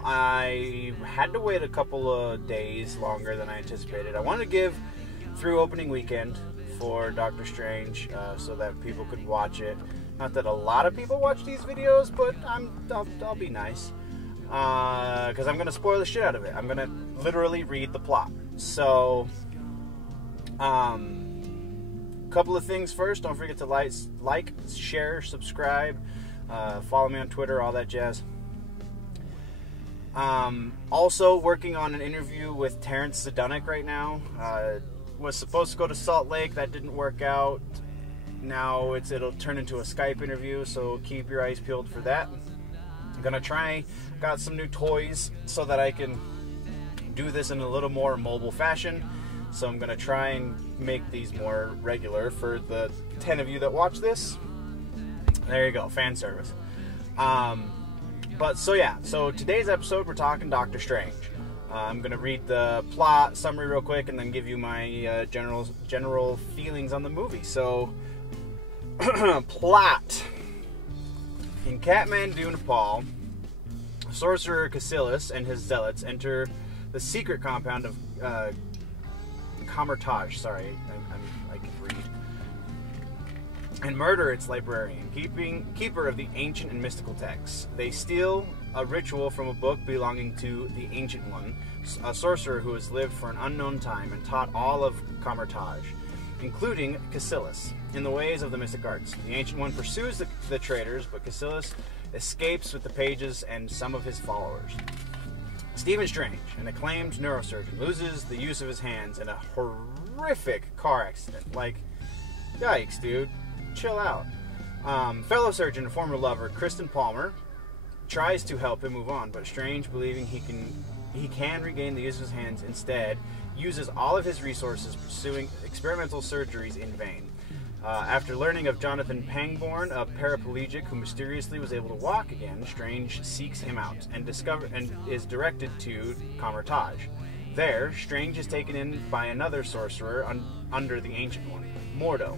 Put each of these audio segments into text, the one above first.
Well, I had to wait a couple of days longer than I anticipated. I wanted to give through opening weekend for Doctor Strange so that people could watch it. Not that a lot of people watch these videos, but I'll be nice. Because I'm going to spoil the shit out of it. I'm going to literally read the plot. So, couple of things first. Don't forget to like, share, subscribe, follow me on Twitter, all that jazz. Also working on an interview with Terrence Zedunick right now. Was supposed to go to Salt Lake. That didn't work out. Now it'll turn into a Skype interview, so keep your eyes peeled for that. I'm gonna try. Got some new toys so that I can do this in a little more mobile fashion. So I'm gonna try and make these more regular for the 10 of you that watch this. There you go, fan service. So today's episode we're talking Doctor Strange. I'm gonna read the plot summary real quick and then give you my general feelings on the movie. So, plot. In Kathmandu, Nepal, sorcerer Cassilis and his zealots enter the secret compound of Cumberbatch, sorry, I can read, and murder its librarian, keeper of the ancient and mystical texts. They steal a ritual from a book belonging to the Ancient One, a sorcerer who has lived for an unknown time and taught all of Cumberbatch, including Cassilis, in the ways of the mystic arts. The Ancient One pursues the traitors, but Cassilis escapes with the pages and some of his followers. Stephen Strange, an acclaimed neurosurgeon, loses the use of his hands in a horrific car accident. Like, yikes, dude. Chill out. Fellow surgeon and former lover, Kristen Palmer, tries to help him move on, but Strange, believing he can regain the use of his hands, instead uses all of his resources pursuing experimental surgeries in vain. After learning of Jonathan Pangborn, a paraplegic who mysteriously was able to walk again, Strange seeks him out and is directed to Cumberbatch. There, Strange is taken in by another sorcerer under the Ancient One, Mordo.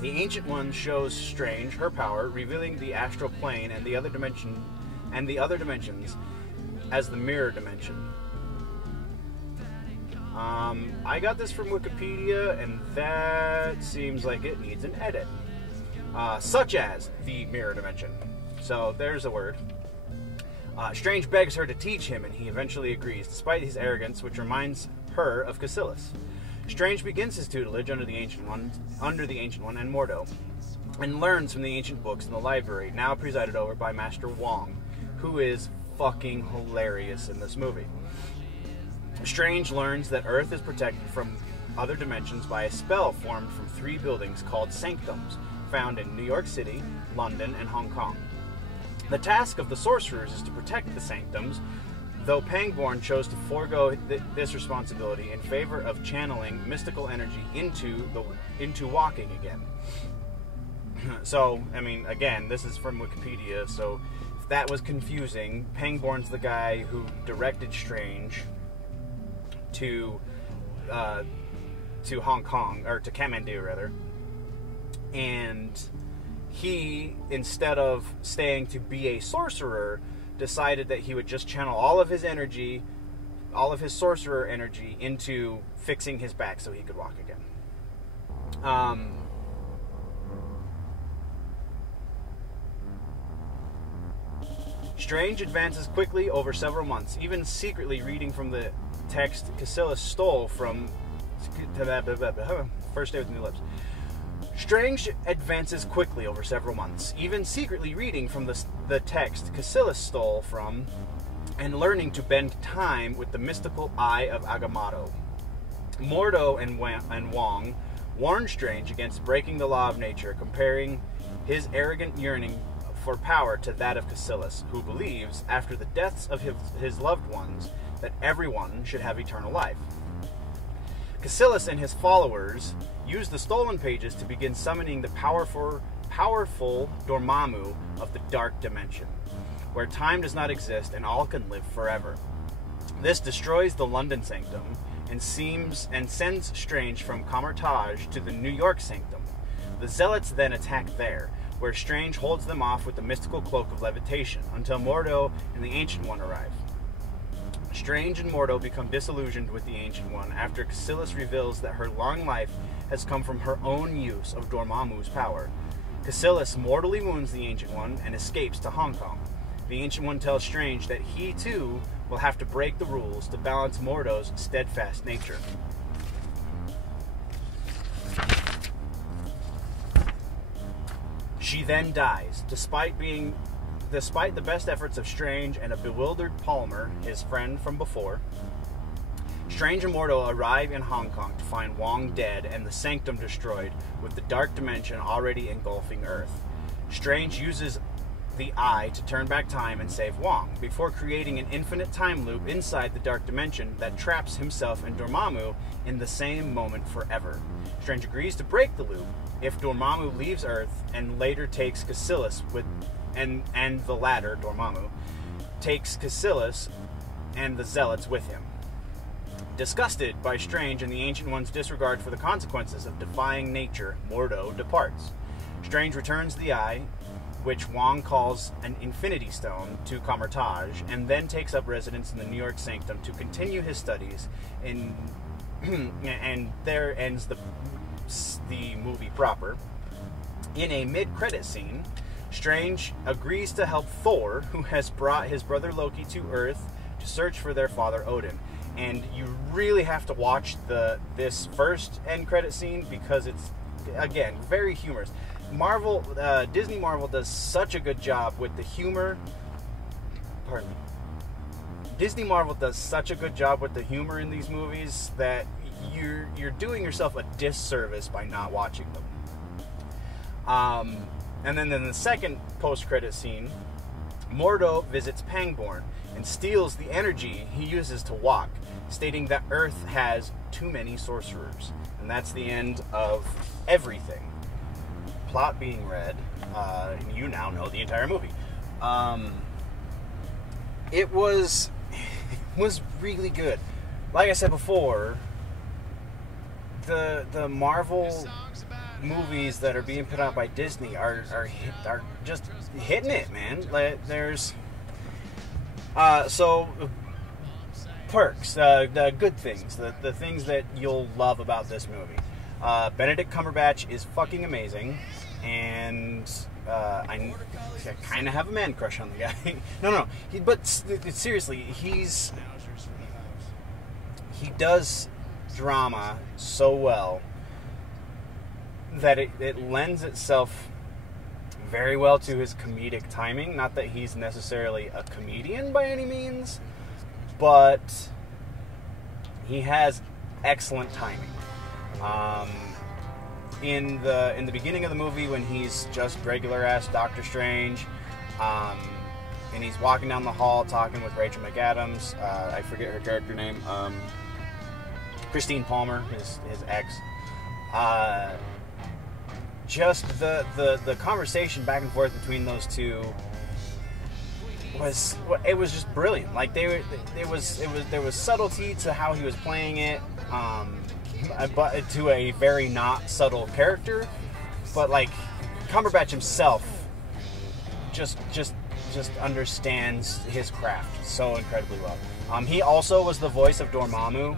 The Ancient One shows Strange her power, revealing the astral plane and the other dimensions as the mirror dimension. I got this from Wikipedia, and that seems like it needs an edit. Such as the mirror dimension. So there's a word. Strange begs her to teach him, and he eventually agrees, despite his arrogance, which reminds her of Cassilis. Strange begins his tutelage under the Ancient One and Mordo, and learns from the ancient books in the library, now presided over by Master Wong, who is fucking hilarious in this movie. Strange learns that Earth is protected from other dimensions by a spell formed from 3 buildings called sanctums, found in New York City, London, and Hong Kong. The task of the sorcerers is to protect the sanctums, though Pangborn chose to forego this responsibility in favor of channeling mystical energy into walking again. So, I mean, again, this is from Wikipedia, so if that was confusing, Pangborn's the guy who directed Strange to Hong Kong, or to Kathmandu rather, and he, instead of staying to be a sorcerer, decided that he would just channel all of his energy, all of his sorcerer energy, into fixing his back so he could walk again. Strange advances quickly over several months, even secretly reading from the text Cassilis stole from First Day with New Lips. Strange advances quickly over several months, even secretly reading from the text Cassilis stole from, and learning to bend time with the mystical eye of Agamotto. Mordo and Wong warn Strange against breaking the law of nature, comparing his arrogant yearning for power to that of Cassilis, who believes, after the deaths of his loved ones, that everyone should have eternal life. Cassilis and his followers use the stolen pages to begin summoning the powerful Dormammu of the Dark Dimension, where time does not exist and all can live forever. This destroys the London Sanctum and sends Strange from Cumberbatch to the New York Sanctum. The Zealots then attack there, where Strange holds them off with the mystical cloak of levitation, until Mordo and the Ancient One arrive. Strange and Mordo become disillusioned with the Ancient One after Casillas reveals that her long life has come from her own use of Dormammu's power. Casillas mortally wounds the Ancient One and escapes to Hong Kong. The Ancient One tells Strange that he, too, will have to break the rules to balance Mordo's steadfast nature. She then dies, despite the best efforts of Strange and a bewildered Palmer, his friend from before. Strange and Mordo arrive in Hong Kong to find Wong dead and the Sanctum destroyed, with the Dark Dimension already engulfing Earth. Strange uses the Eye to turn back time and save Wong, before creating an infinite time loop inside the Dark Dimension that traps himself and Dormammu in the same moment forever. Strange agrees to break the loop if Dormammu leaves Earth and later takes Casillas with... And the latter, Dormammu, takes Casillas and the Zealots with him. Disgusted by Strange and the Ancient One's disregard for the consequences of defying nature, Mordo departs. Strange returns the Eye, which Wong calls an Infinity Stone, to Cumberbatch, and then takes up residence in the New York Sanctum to continue his studies in... and there ends the movie proper. In a mid-credit scene, Strange agrees to help Thor, who has brought his brother Loki to Earth to search for their father Odin. And you really have to watch this first end credit scene because it's, again, very humorous. Disney Marvel does such a good job with the humor. Pardon me. Disney Marvel does such a good job with the humor in these movies that you're doing yourself a disservice by not watching them. And then in the second post-credit scene, Mordo visits Pangborn and steals the energy he uses to walk, stating that Earth has too many sorcerers. And that's the end of everything. Plot being read, you now know the entire movie. It was really good. Like I said before, the Marvel movies that are being put out by Disney are just hitting it, man. Like, there's so perks, the good things, the things that you'll love about this movie. Benedict Cumberbatch is fucking amazing, and I kind of have a man crush on the guy. No, but seriously, he does drama so well that it lends itself very well to his comedic timing. Not that he's necessarily a comedian by any means, but he has excellent timing. In the beginning of the movie, when he's just regular ass Doctor Strange, and he's walking down the hall talking with Rachel McAdams, I forget her character name, Christine Palmer, his ex. Just the conversation back and forth between those two was just brilliant. Like there was subtlety to how he was playing it, but to a very not subtle character. But like Cumberbatch himself just understands his craft so incredibly well. He also was the voice of Dormammu,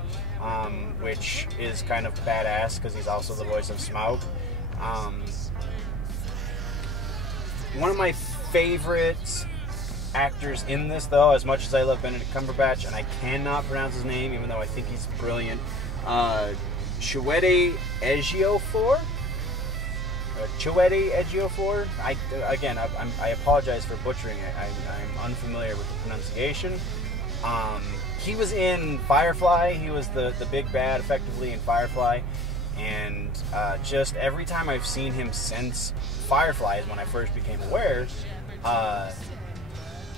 which is kind of badass because he's also the voice of Smaug. One of my favorite actors in this, though, as much as I love Benedict Cumberbatch, and I cannot pronounce his name, even though I think he's brilliant, Chiwetel Ejiofor? Chiwetel Ejiofor? I apologize for butchering it. I'm unfamiliar with the pronunciation. He was in Firefly. He was the big bad, effectively, in Firefly. And just every time I've seen him since Firefly is when I first became aware,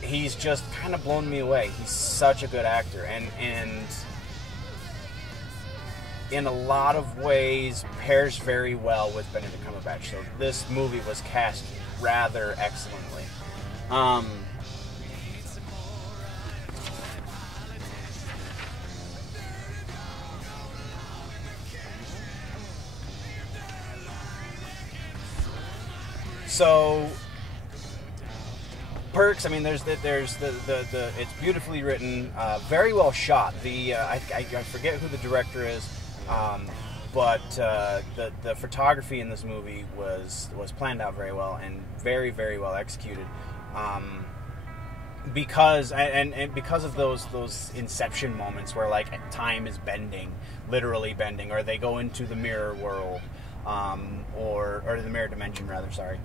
he's just kind of blown me away. He's such a good actor, and in a lot of ways pairs very well with Benedict Cumberbatch. So this movie was cast rather excellently. So perks. I mean, there's the it's beautifully written, very well shot. I forget who the director is, but the photography in this movie was planned out very well and very, very well executed. Because because of those inception moments where like time is bending, literally bending, or they go into the mirror world, or the mirror dimension rather. Sorry,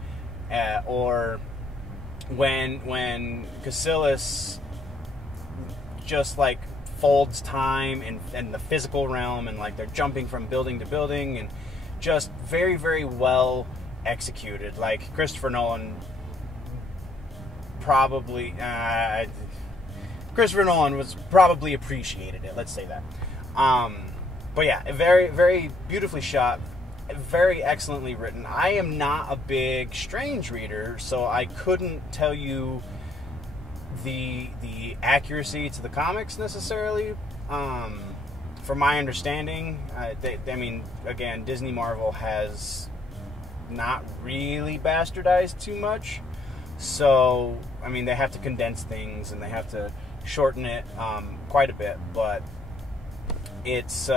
or when Casillas just like folds time and the physical realm, and like they're jumping from building to building, and just very, very well executed. Like Christopher Nolan was probably appreciated it. Let's say that. But yeah, very, very beautifully shot, very excellently written. I am not a big Strange reader, so I couldn't tell you the accuracy to the comics necessarily. From my understanding, I mean, again, Disney Marvel has not really bastardized too much. So, I mean, they have to condense things and they have to shorten it quite a bit, but it's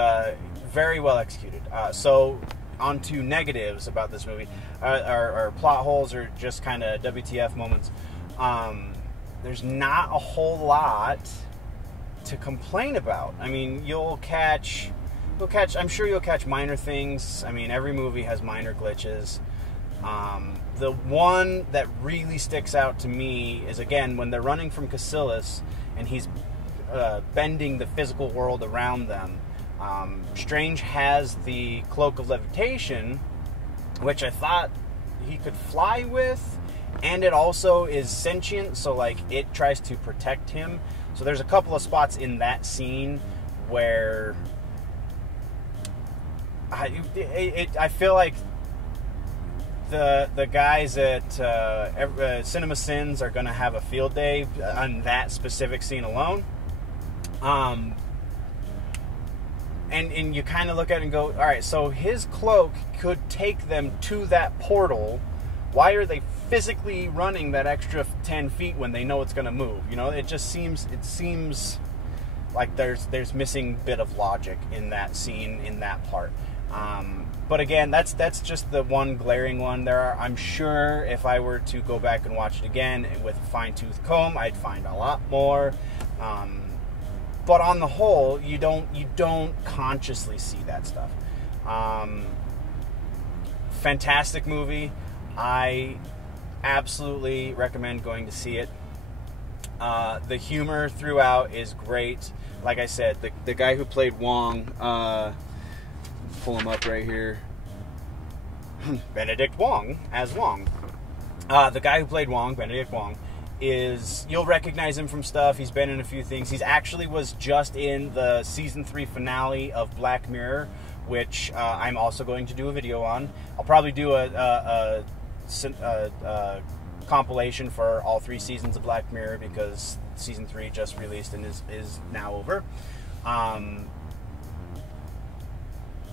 very well executed. So, on to negatives about this movie. Our plot holes are just kind of WTF moments. There's not a whole lot to complain about. I mean, I'm sure you'll catch minor things. I mean, every movie has minor glitches. The one that really sticks out to me is, again, when they're running from Casillas and he's bending the physical world around them. Strange has the cloak of levitation, which I thought he could fly with, and it also is sentient, so like it tries to protect him. So there's a couple of spots in that scene where I feel like the guys at Cinema Sins are going to have a field day on that specific scene alone. And you kind of look at it and go, all right, so his cloak could take them to that portal. Why are they physically running that extra 10 feet when they know it's going to move? You know, it seems like there's missing bit of logic in that scene, in that part. But again, that's just the one glaring one. I'm sure if I were to go back and watch it again with a fine-tooth comb, I'd find a lot more. But on the whole, you don't consciously see that stuff. Fantastic movie. I absolutely recommend going to see it. The humor throughout is great. Like I said, the guy who played Wong, pull him up right here. Benedict Wong as Wong. The guy who played Wong, Benedict Wong, you'll recognize him from stuff. He's been in a few things. He's actually was just in the season 3 finale of Black Mirror, which I'm also going to do a video on. I'll probably do a compilation for all 3 seasons of Black Mirror because season 3 just released and is now over.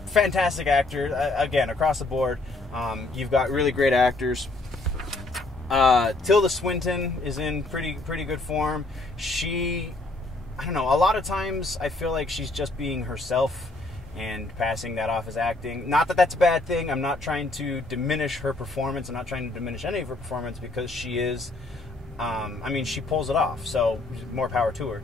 Fantastic actor, again, across the board. You've got really great actors. Tilda Swinton is in pretty good form. I don't know, a lot of times I feel like she's just being herself and passing that off as acting. Not that that's a bad thing. I'm not trying to diminish her performance. I'm not trying to diminish any of her performance because she is, I mean, she pulls it off, so more power to her.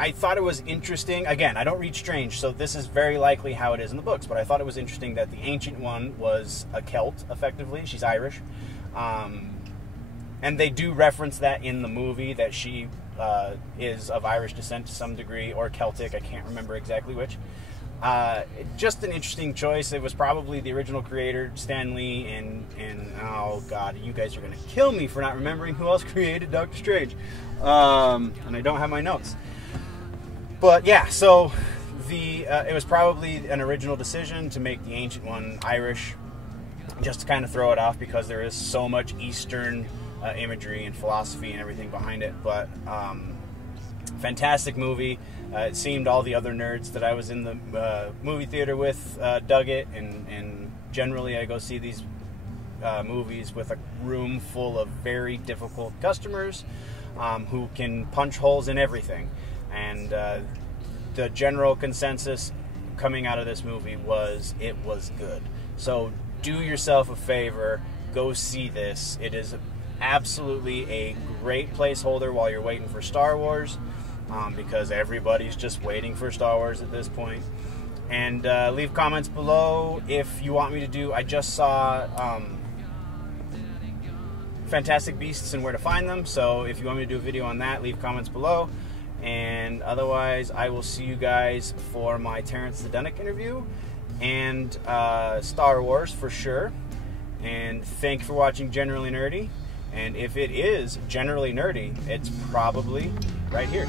I thought it was interesting. Again, I don't read Strange, so this is very likely how it is in the books, but I thought it was interesting that the Ancient One was a Celt, effectively. She's Irish. And they do reference that in the movie, that she is of Irish descent to some degree, or Celtic. I can't remember exactly which. Just an interesting choice. It was probably the original creator, Stan Lee, and oh god, you guys are going to kill me for not remembering who else created Doctor Strange. And I don't have my notes. But yeah, so it was probably an original decision to make the Ancient One Irish, just to kind of throw it off because there is so much Eastern imagery and philosophy and everything behind it. But fantastic movie. It seemed all the other nerds that I was in the movie theater with dug it, and generally I go see these movies with a room full of very difficult customers who can punch holes in everything. And the general consensus coming out of this movie was it was good. So do yourself a favor, go see this. It is absolutely a great placeholder while you're waiting for Star Wars, because everybody's just waiting for Star Wars at this point. And leave comments below if you want me to do. I just saw Fantastic Beasts and Where to Find Them, so if you want me to do a video on that, leave comments below. And otherwise, I will see you guys for my Terrence the Dunnock interview and Star Wars for sure. And thank you for watching Generally Nerdy. And if it is generally nerdy, it's probably right here.